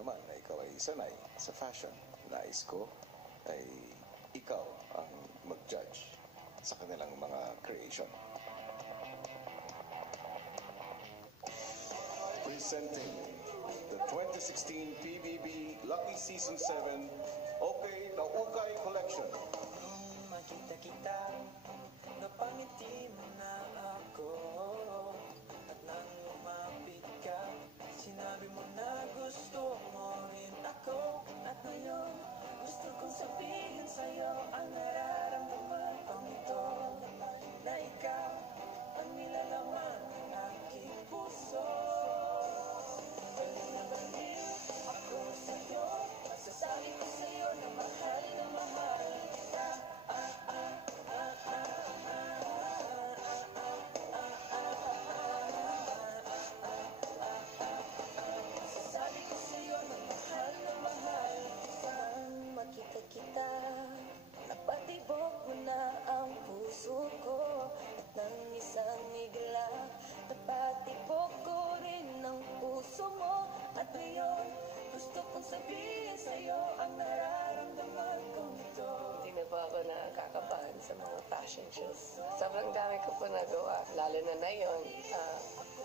naman na ikaw ay sanay sa fashion. Nais ko ay ikaw ang mag-judge sa kanilang mga creation. Presenting the 2016 PBB Lucky Season 7 Okay na Ukay Collection. Makita kita, napangiti mo na ako. At nang lumapit ka, sinabi mo na gusto mo rin ako. At ngayon, gusto kong sabihin sa'yo ang nararamdaman kong ito. Na ikaw ang nilalaman ng aking puso. Balik na balik ako sa'yo. Masasabi ko sa'yo na mahal kita. Masasabi ko sa'yo na mahal kita. Makita kita, napatibok mo na ang puso ko. At nang isang igla, napatibok ko rin ang puso mo. At ngayon, gusto kong sabihin sa'yo ang nararamdaman kong ito. Hindi na po ako nakakabahan sa mga fashion shows. Sobrang dami ko po nagawa. Lalo na yun,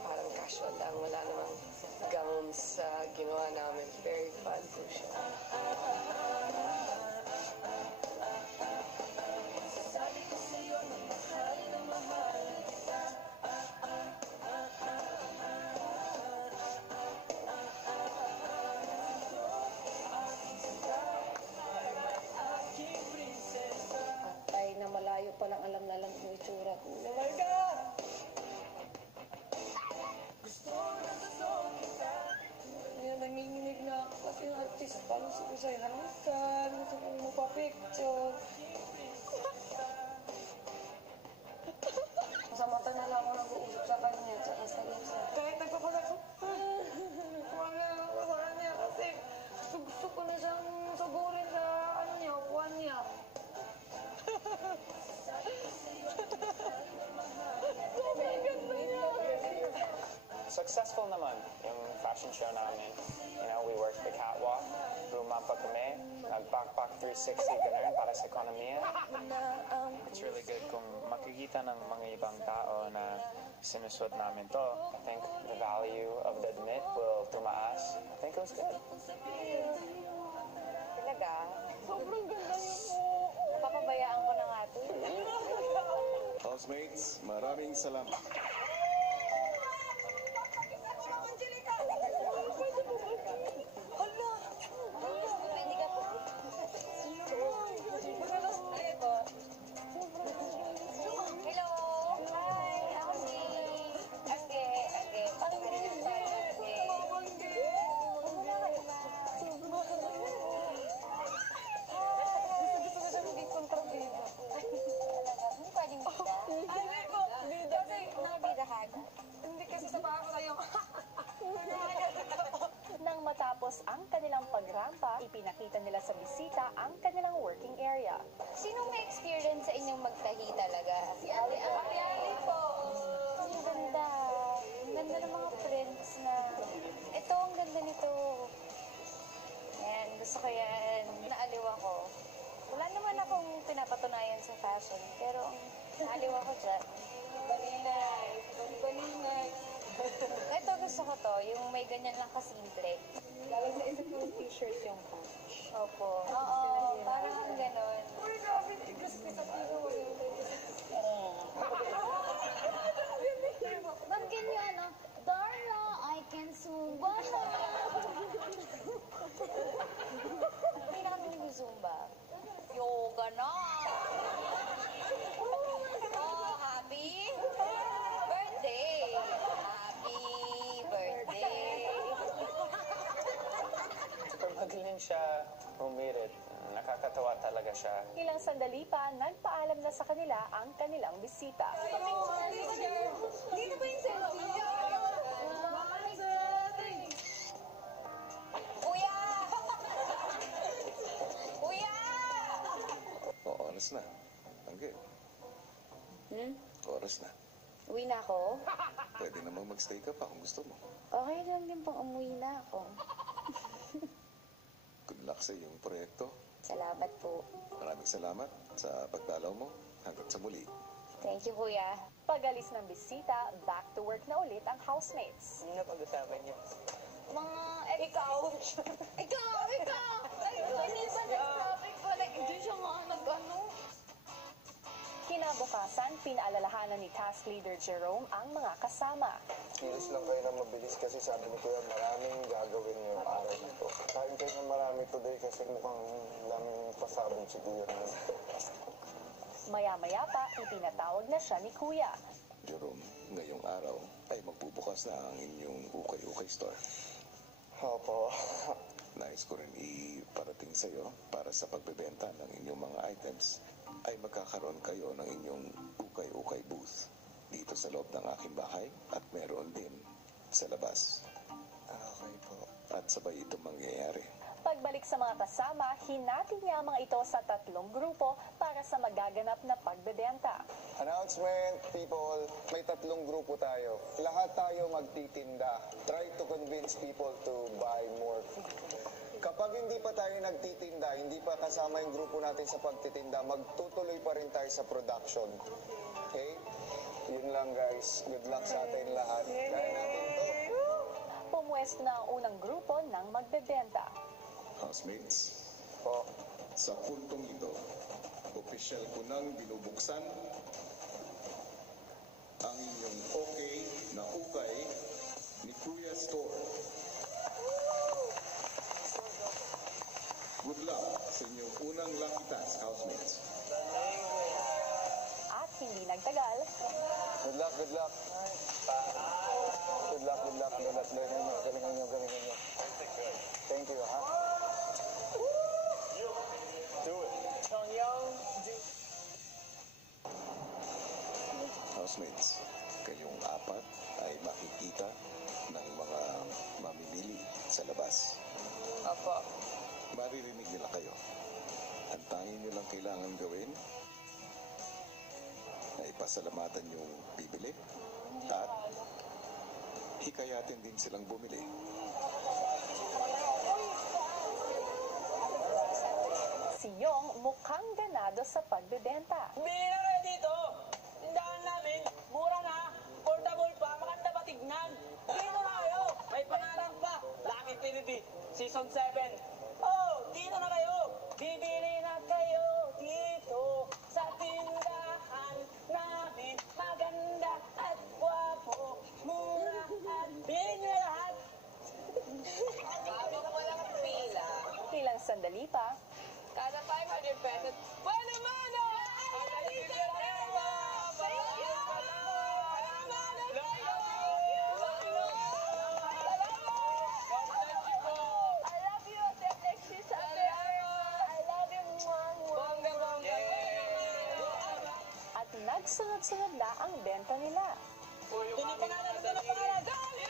parang casual lang. Wala namang gowns sa ginawa namin. Very fun po siya. Sabi ko sa'yo na mahal kita. Aking prinsesa. Ay, na malayo pa lang alam na lang yung itsura ko. Larga! Gusto kita. Ngayon, nanginginig na ako kasi yung artist. Parang gusto ko sa'yo harapan. Gusto kong magpa-picture. Sa mata na lang ako nag-uusap sa kanya. Tsaka sa lips. Kahit nagpapalag ko. Kumagana ako sa kanya kasi gusto ko na siyang sagurin sa ano niya, upuan niya. Successful naman yung fashion show namin. You know, we worked the catwalk, lumapa kami, nag-backpack 360 ganun para sa ekonomiya. It's really good kung makikita ng mga ibang tao na sinusuot namin to. I think the value of the admit will tumaas. I think it was good. Talaga? Sobrang ganda niyo po. Napapabayaan ko na nga ito. Housemates, maraming salamat. Nang matapos ang kanilang pagrampa, ipinakita nila sa bisita ang kanilang working area. Sinong may experience sa inyong magtahi talaga? Si Ate Ali po. Ang ganda. Ang ganda ng mga prints na. Ito, ang ganda nito. Yan, gusto ko yan. Naaliw ako. Wala naman akong pinapatunayan sa fashion, pero naaliw ako dyan. Balinay. Balinay. Ito gusto ko to, yung may ganyan lang kasimple. Galing sa isip ko yung t-shirt yung patch. Opo. Oo, parang ganon. Uy, grabe, gusto ko sa tiro yung Ba't ganyan, no? Darla, I can zumba na. Hindi na kami nag-zumba. Yoga na. Oh, happy birthday. Happy birthday. Super magaling siya humirit. Nakakatawa talaga siya. Ilang sandali pa, nagpaalam na sa kanila ang kanilang bisita. Dito ba yung selfie? Kuya! Kuya! Oras na. Angge. Oras na. Uwi na ako? Pwede namang magstay ka pa kung gusto mo. Okay lang din pang umuwi na ako. sa iyong proyekto. Salamat po. Maraming salamat sa pagdalaw mo. Hanggang sa muli. Thank you, Kuya. Pag-alis ng bisita, back to work na ulit ang housemates. Ano pag-usapan niyo? Mga ikaw. ikaw! Ay, minsan nagsabi ko, hindi siya nga nag-ano. Kinabukasan, pinaalalahanan ni Task Leader Jerome ang mga kasama. Kilos lang kayo na mabilis kasi sabi ni Kuya maraming gagawin yung araw na to. Kain kayo na marami today kasi mukhang daming pasabog si Kuya. Maya-maya pa, ipinatawag na siya ni Kuya. Jerome, ngayong araw ay magbubukas na ang inyong ukay-ukay store. Opo. Nais ko rin iparating sa iyo para sa pagbebenta ng inyong mga items ay magkakaroon kayo ng inyong ukay-ukay booth dito sa loob ng aking bahay at meron din sa labas. Okay po. At sabay ito mangyayari. Pagbalik sa mga kasama, hinati niya ang mga ito sa 3 grupo para sa magaganap na pagbebenta. Announcement, people. May 3 grupo tayo. Lahat tayo magtitinda. Try to convince people to buy more. Kapag hindi pa tayo nagtitinda, hindi pa kasama yung grupo natin sa pagtitinda, magtutuloy pa rin tayo sa production. Okay? Yun lang guys. Good luck sa atin lahat. Kaya natin to. Pumuwesto na ang unang grupo ng magbebenta. Housemates, Po. sa puntong ito, opisyal ko nang binubuksan ang inyong okay na ukay ni Kuya Store. Good luck sa inyong unang lucky task, housemates. At hindi nagtagal, Good luck, good luck. Good luck, good luck. Galingan nyo. Thank you, ha? Do it. Housemates, kayong 4 ay makikita ng mga mamimili sa labas. Apo. Maririnig nila kayo. Ang tanging nyo lang kailangan gawin na ipasalamatan yung bibili at hikayatin din silang bumili. si Yong mukhang ganado sa pagbebenta. Bili na kayo dito! Tindahan namin, mura na, portable pa, maganda pa tignan. Dito na kayo! May pangarap pa! Lucky PBB, Season 7. Oh, dito na kayo! Bibili na kayo dito sa tindahan namin. Maganda at gwapo, mura at bilhin nyo lahat! Habang walang pila, Ilang sandali pa, kada 500 pesos, bueno, mano! at nagsunod-sunod na ang benta nila. Doon ang pangalan! Doon ang pangalan!